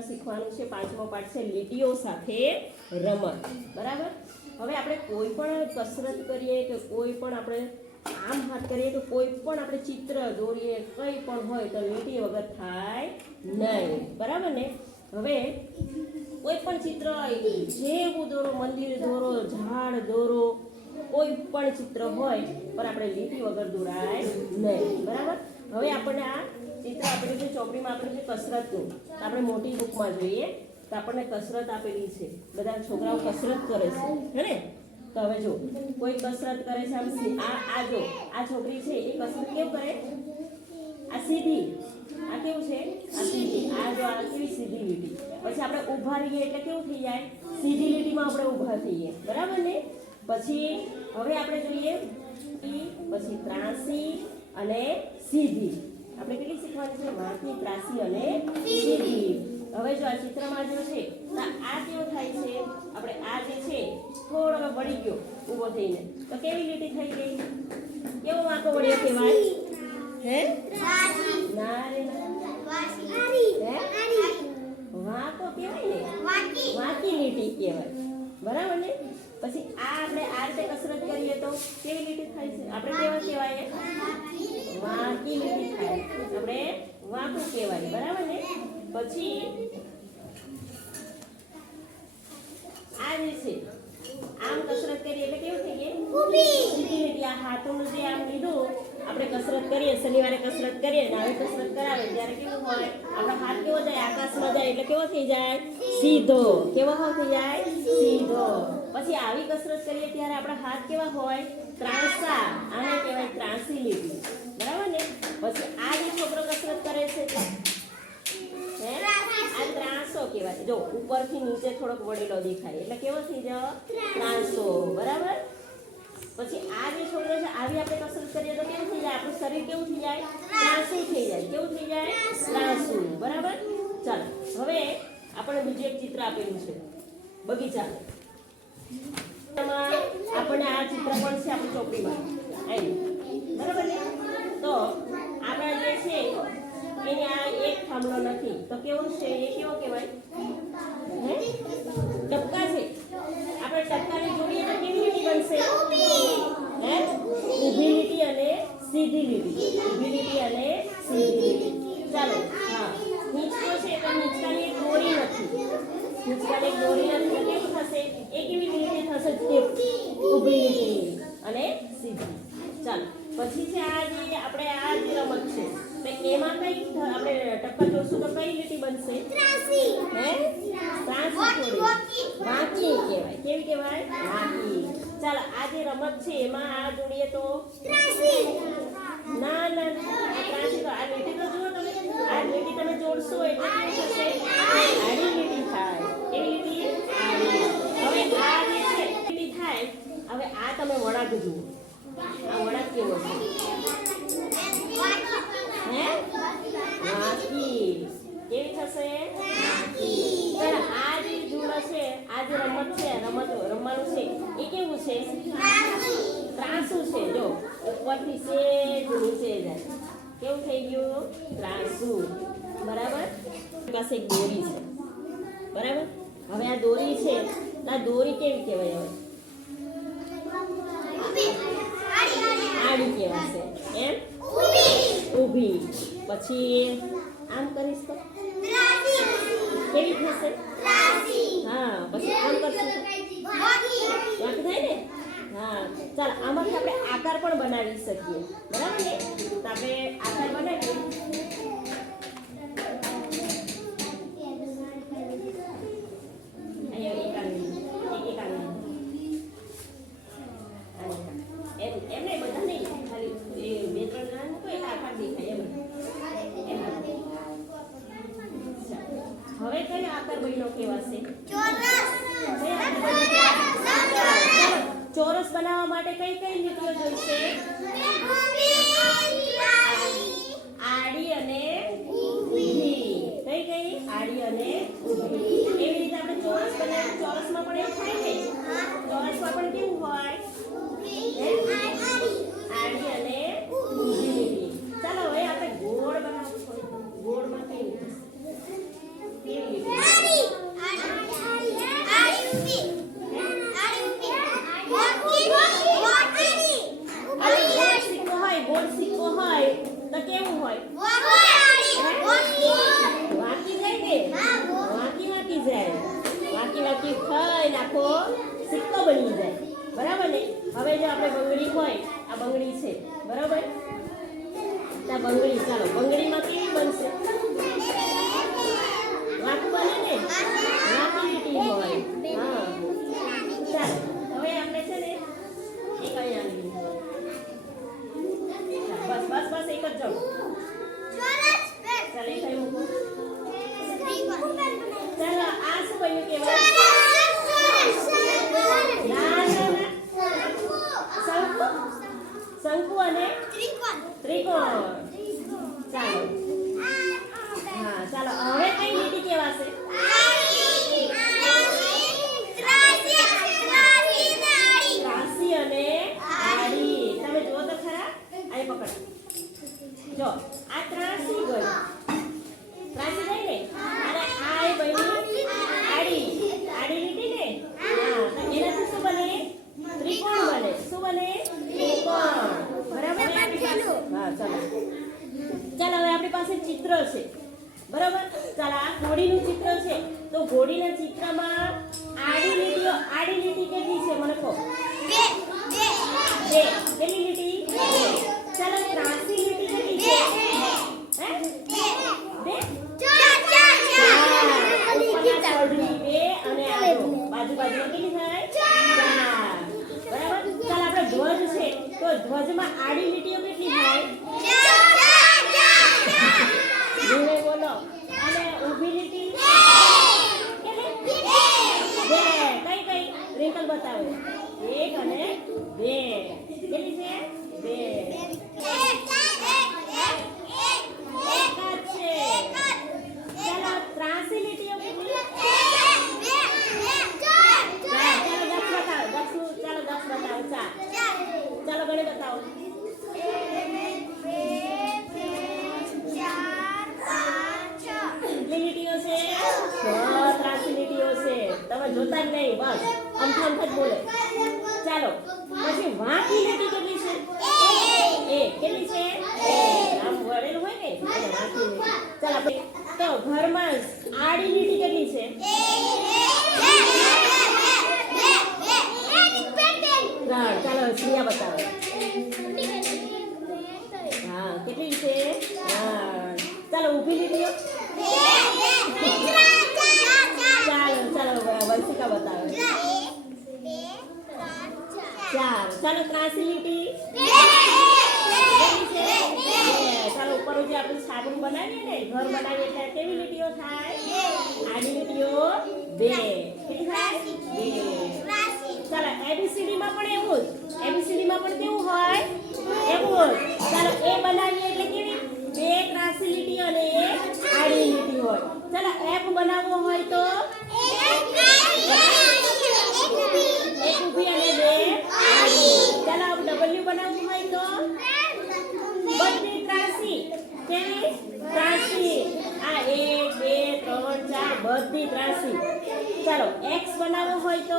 પાઠમાં શીખવાનું છે. પાંચમો પાઠ છે લીટીઓ સાથે રમત. બરાબર. હવે આપણે કોઈ પણ કસરત કરીએ કે કોઈ પણ આપણે આમ હાથ કરીએ તો કોઈ પણ આપણે ચિત્ર દોરીએ કંઈ પણ હોય તો લીટી વગર થાય નહીં. બરાબર ને. હવે કોઈ પણ ચિત્ર જેવું દોરો, મંદિર દોરો, ઝાડ દોરો, કોઈ પણ ચિત્ર હોય પણ આપણે લીટી વગર દોરાય નહીં. બરાબર. હવે આપણને આ ચિત્ર આપેલું છે ચોપડીમાં, આપેલું છે કસરતનું. તો આપણે મોટી બુકમાં જોઈએ તો આપણને કસરત આપેલી છે. બધા છોકરાઓ કસરત કરે છે, હે ને. તો હવે જો કોઈ કસરત કરે છે, આ જો આ છોકરી છે એ કસરત કેવું કરે, આ સીધી, આ કેવું છે, આ સીધી, આ જો આ કેવી સીધી લીટી. પછી આપણે ઊભા રહીએ એટલે કેવું થઈ જાય, સીધી લીટીમાં આપણે ઊભા થઈએ. બરાબર ને. પછી હવે આપણે જોઈએ પછી ત્રાસી અને સીધી. આપણે કેટલી શીખવાની છે, વાંકી, ત્રાસી અને સીધી. હવે જો આ ચિત્રમાં જો છે તો આ કેવો થાય છે, આપણે આ જે છે થોડો વળી ગયો ઊભો થઈને તો કેવી લીટી થઈ ગઈ, કેવો વાંકો વળ્યો કહેવાય, હે ના રે વાંકો કહેવાય ને, વાંકી લીટી કહેવાય. બરાબર ને. પછી આ આપણે આ રીતે કસરત કરીએ તો કેવી લીટી થાય છે, આપણે કેવા કહેવાય, વાંકી લીટી થાય, આપણે વાંકું કહેવાય. બરાબર ને. પછી આ જે છે આમ કસરત કરીએ એટલે કેવું થઈ ગયું, સીધી લીટી. આ હાથોનું જે આમ લીધું આપણે કસરત કરીએ, શનિવારે કસરત કરીએ ને આવી કસરત કરાવે ત્યારે કેવું હોય, આપણો હાથ કેવો જાય, આકાશમાં જાય એટલે કેવો થઈ જાય, સીધો. કેવો થઈ જાય, સીધો. પછી આવી કસરત કરીએ ત્યારે આપણા હાથ કેવા હોય, ત્રાંસા. આને કહેવાય ત્રાંસી લીટી. બરાબર ને. પછી આ જે છોકરો કસરત કરે છે આ ત્રાંસો કહેવાય. જો ઉપરથી નીચે થોડોક વળેલો દેખાય એટલે કેવો થઈ જાય, ત્રાંસો. બરાબર. પછી આ જે છોકરો છે આવી આપણે કસરત કરીએ તો કેવું થઈ જાય, આપણું શરીર કેવું થઈ જાય, ત્રાંસું થઈ જાય. કેવું થઈ જાય, ત્રાંસું. બરાબર. ચાલો હવે આપણે બીજું એક ચિત્ર આપેલું છે બગીચા. આપણને આ ચિત્ર પણ છે આપણી ચોપડીમાં. બરાબર ને. તો આપણા જે છે એને આ એક થાંભલો નથી તો કેવો છે, એ કેવો કહેવાય, હે ટપકા છે. આપણે ટપકાને જોડીએ તો કેવી લીટી બનશે, હે ઊભી લીટી અને સીધી લીટી, ઊભી લીટી અને સીધી લીટી. ચાલો હા હિંચકો છે પણ હિંચકાની એક દોરી નથી, હિંચકાની એક દોરી નથી તો કેવું થશે, એ કેવી લીટી થશે, ઊભી લીટી અને સીધી. ચાલો પછી છે આ જે આપણે આ જે રમત છે તો એમાં કઈ આપણે ટપ્પા જોડશું તો કઈ લીટી બનશે, ત્રાસી. હે ત્રાસી થોડી વાંકી કહેવાય. કેવી કહેવાય, વાંકી. ચાલો આ જે રમત છે એમાં આ જોડીએ તો ત્રાસી. ના ના આ ત્રાસી તો આ લીટી તો જુઓ તમે, આ લીટી તમે જોડશો એટલે કેવું થશે, આડી લીટી થાય. કેવી લીટી, આડી. હવે આ જે છે લીટી થાય. હવે આ તમે વળાંક જુઓ, આ વળાંક કેવો છે, હે વાંકી. કેવી થશે, વાંકી. ચાલો આ જે જુડો છે, આ જે રમત છે, રમત રમવાનું છે એ કેવું છે, ત્રાંસું છે. જો ઉપરથી સેજ નીચે જાય કેવું થઈ ગયું, ત્રાંસું. બરાબર. પાસે એક દોરી છે. બરાબર. હવે આ દોરી છે, આ દોરી કેવી કહેવાય, હવે આડી કહેવાશે, એમ ઊભી. પછી આમ કરીશ તો કેવી થશે, હા. પછી આમ કરશું વાંકી થાય ને. હા. ચાલો આમાંથી આપણે આકાર પણ બનાવી શકીએ. બરાબર ને. તો આપણે આકાર બનાવીએ. એમને બધા નહીં, ખાલી એ બે ત્રણ જણા મૂકો એટલે આકાર દેખાય એમ. હવે કયો આકાર બન્યો કહેવાશે, ચોરસ બનાવવા માટે કઈ કઈ લીટીઓ જોઈશે, આડી અને ઊભી. કઈ કઈ, આડી અને ઊભી. એવી રીતે આપણે ચોરસ બનાવીએ, ચોરસમાં પણ એવું થાય ને, ચોરસમાં પણ કેવું હોય, આડી અને ઊભી લીટી. ચાલો હવે આપણે ગોળ બનાવવું, ગોળમાં કેવી લીટી, બની જાય. બરાબર ને? હવે જો આપણે બંગડી હોય, આ બંગડી છે, બરાબર? આ બંગડી, ચાલો બંગડીમાં કેવી બનશે? વાંકું બને ને? વાંકી લીટી હોય. હા, ચાલો હવે આપણે છે ને એક અહીંયા લીધી. બસ બસ બસ એક જ જાઓ. ચાલો એક અહીં મૂકો. ચાલો આ શું બન્યું કહેવાય? ના ના ના, શંકુ, શંકુ અને ત્રિકોણ. ચાલો હા, ચાલો હવે કઈ લીટી કહેવાશે? ત્રાસી અને આડી. તમે જુઓ તો ખરા, આ પકડ. જો આ ત્રાસી ગઈ, ત્રાસી ગઈ ને, અને આ બની આડી, આડી લીટી ને. હા, તો એનાથી શું બને? ત્રિકોણ બને. શું બને? ત્રિકોણ. બરાબર? હા, ચાલો ચાલો હવે આપણી પાસે ચિત્ર છે, બરાબર? ચાલો આ ઘોડીનું ચિત્ર છે, તો ઘોડીના ચિત્રમાં આડી લીટીઓ, આડી લીટી કેટલી છે મને કહો? બે. કેટલી લીટી? ચાલો ત્રાસી લીટી કેટલી છે? હે? બે. બે અને બાજુ બાજુમાં કેટલી થાય? 4. બરાબર? ચાલો આપણે ધ્વજ છે, તો ધ્વજમાં આડી લીટીઓ કેટલી થાય? ધીમે બોલો. અને ઊભી લીટી કેટલી? 2. કઈ કઈ? રિંકલ બતાવો. 1 અને 2. કેટલી છે? 2. એક જ છે. ચાલો ત્રાસી લીટીઓ કેટલી? 4. ચાલો દક્ષ બતાવો. 4. ચાલો ગણે બતાવો. 6 લીટીઓ છે? 6 ત્રાસી લીટીઓ છે. તમે જોતા જ નહીં, બસ અમથા અમથા જ બોલે. ચાલો પછી વાંકી લીટી કેટલી છે? 1. કેટલી છે? 1. આમ વળેલું હોય ને એને વાંકી લીટી. ચાલો આપણે તો ઘરમાં આડી લીટી કેટલી છે? ચાલો શ્રેયા બતાવો. હા, કેટલી છે? હા, ચાલો ઊભી લીટીઓ. ચાલો વંશિકા બતાવે. 4. ચાલો ત્રાસી લીટી. ચાલો ઉપર જે આપણે છાબરું બનાવીએ ને, ઘર બનાવીએ એટલે કેવી લીટીઓ થાય? આડી લીટીઓ 2. કેટલી થાય? 2. ચાલો ABCD માં પણ એવું જ. ABCD માં પણ કેવું હોય? એવું જ. ચાલો એ બનાવીએ એટલે કેવી? 2 ત્રાસી લીટી અને 1 આડી લીટી હોય. ચાલો F બનાવવો હોય તો 1 ઊભી અને 2 આડી. ચાલો W બનાવવું હોય તો બધી ત્રાસી. કેવી? ત્રાસી. આ 1 2 3 4 બધી ત્રાસી. ચાલો X બનાવવો હોય તો 2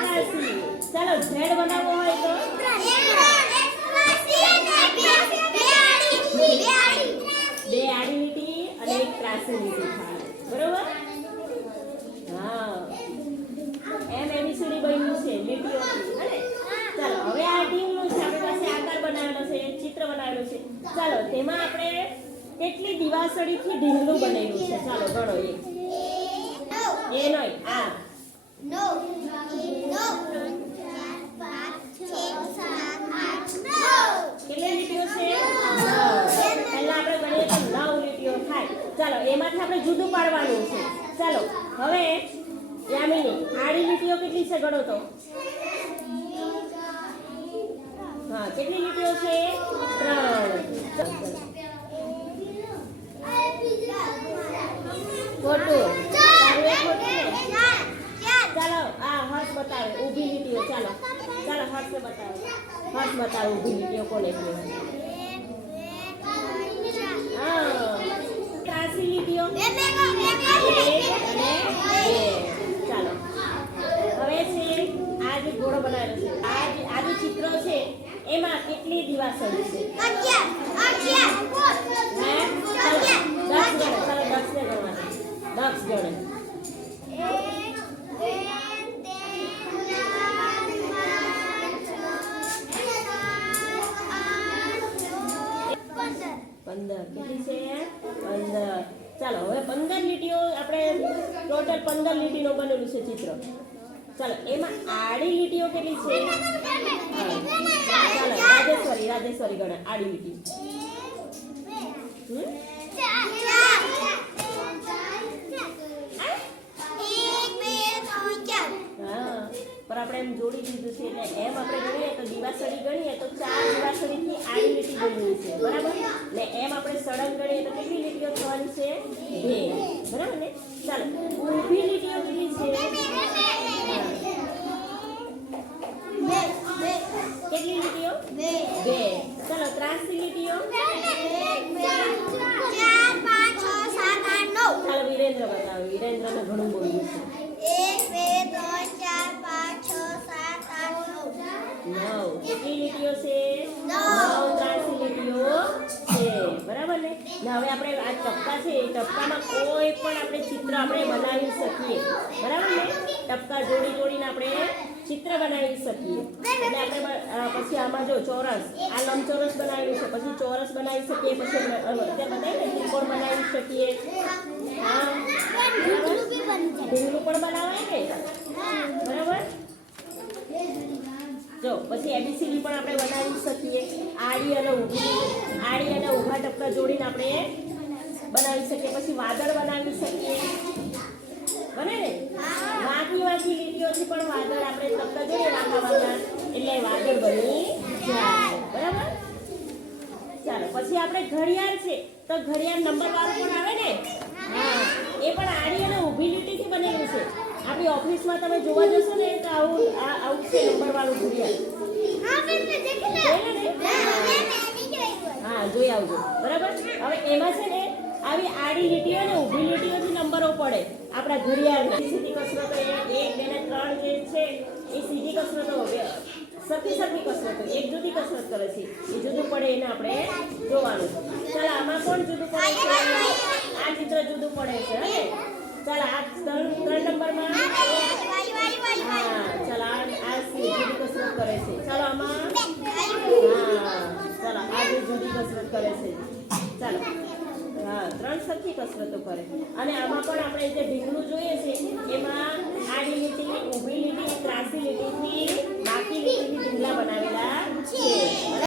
ત્રાસી. ચાલો Z બનાવવો હોય તો 2 આડી લીટી અને 1 ત્રાસી લીટી થાય. બરોબર? હા, એમ ABCD બન્યું છે લીટીઓથી. હે? ચાલો હવે આ ઢીંગલું છે, આપણી પાસે આકાર બનાવેલો છે, ચિત્ર બનાવેલું છે. ચાલો તેમાં આપણે કેટલી દિવાસળીથી ઢીંગલું બનેલું છે? ચાલો ગણો. એ નહીં, આ કેટલી લીટીઓ છે? 9. પહેલા આપણે ગણીએ તો 9 લીટીઓ થાય. ચાલો એમાંથી આપણે જુદું પાડવાનું છે. ચાલો હવે યામિની આડી લીટીઓ કેટલી છે ગણો તો? હા, કેટલી લીટીઓ છે? 3. ખોટું. ચાલો આ હર્ષ બતાવે ઊભી લીટીઓ. ચાલો હર્ષ બતાવે. હર્ષ બતાવે ઊભી લીટીઓ કોને કહેવાય? હા, ત્રાસી લીટીઓ 1 અને 2. ચાલો હવે છે આ જે ઘોડો બનાવેલો છે, આ જે ચિત્ર છે એમાં કેટલી દિવાસળી છે? 11. ચાલો 10 ગણે. ચાલો 10 ને ગણવાના. 10 ગણે. 1 2 3 4 5 6 7 8 9 10. ચાલો હવે 15 લીટીઓ આપણે ટોટલ 15 લીટીનો બનેલું છે ચિત્ર. ચાલો એમાં આડી લીટીઓ કેટલી છે? ચાલો રાજેશ્વરી ગણે આડી લીટી. હા પણ આપણે એમ જોડી દીધું છે એટલે એમ આપણે ગણીએ તો દિવાસળી ગણીએ તો 4 દિવાસળીથી આડી લીટી બનેલી છે, બરાબર ને એમ આપણે સળંગ ગણીએ તો કેટલી લીટીઓ થવાની છે? 2, બરાબર ને? ચાલો ઊભી લીટીઓ કેટલી છે? કેટલી લીટીઓ? 2. ચાલો ત્રાસી લીટીઓ? 4, 5, 6, 7, 8, 9. ચાલો વિરેન્દ્ર બતાવો. વિરેન્દ્રને ઘણું બોલ્યું છે. 1, 2, 3, 4, 5, 6, 7, 8, 9. 9. કેટલી લીટીઓ છે? 9 ત્રાસી લીટીઓ છે, બરાબર ને? હવે આપણે આ ટપકા છે એ ટપકામાં કોઈ પણ આપણે ચિત્ર આપણે બનાવી શકીએ, બરાબર ને? ટપકા જોડીને આપણે ચિત્ર બનાવી શકીએ. એટલે આપણે પછી આમાં જો ચોરસ, આ લંબચોરસ બનાવ્યું છે, પછી ચોરસ બનાવી શકીએ, પછી અત્યારે બતાવીએ ને ત્રિકોણ બનાવી શકીએ. હા ઢીંગલું પણ બનાવાય ને, બરાબર? જો પછી એબીસીડી પણ આપણે બનાવી શકીએ. આડી અને ઊભા ટપકા જોડીને આપણે બનાવી શકીએ. પછી વાદળ બનાવી શકીએ, બને ને? વાંકી લીટીઓથી પણ વાદળ આપણે ટપકા જોઈએ વાંકા એટલે વાદળ બની જાય, બરાબર? ચાલો પછી આપણે ઘડિયાળ છે તો ઘડિયાળ નંબર વાળું પણ આવે ને? હા એ પણ આડી અને ઊભી લીટીથી બનેલું છે. આપણી ઓફિસમાં તમે જોવા જશો ને તો આવું છે નંબર વાળું ઘડિયાળ. હા જોઈ આવજો, બરાબર? હવે એમાં છે ને આવી આડી લીટીઓ અને ઊભી લીટીઓથી નંબરો પડે આપણા ઘડિયાળના. સીધી કસરતો 1, 2 ને 3 જે છે એ સીધી કસરતો, સરખી કસરતો એક જુદી કસરત કરે છે, એ જુદું પડે એને આપણે જોવાનું. ચાલો આમાં કોણ જુદું પડે છે? આ ચિત્ર જુદું પડે છે હે. ચાલો આ 3 નંબરમાં હા ચાલો આ જુદી કસરત કરે છે. ચાલો આમાં હા ચાલો આ જુદી કસરત કરે છે. ચાલો હા 3 સરખી કસરતો કરે. અને આમાં પણ આપણે જે ઢીંગલું જોઈએ છે એમાં આડી લીટી, ઊભી લીટી, ત્રાસી લીટીથી, બાકી લીટીથી ઢીંગલા બનાવેલા છે.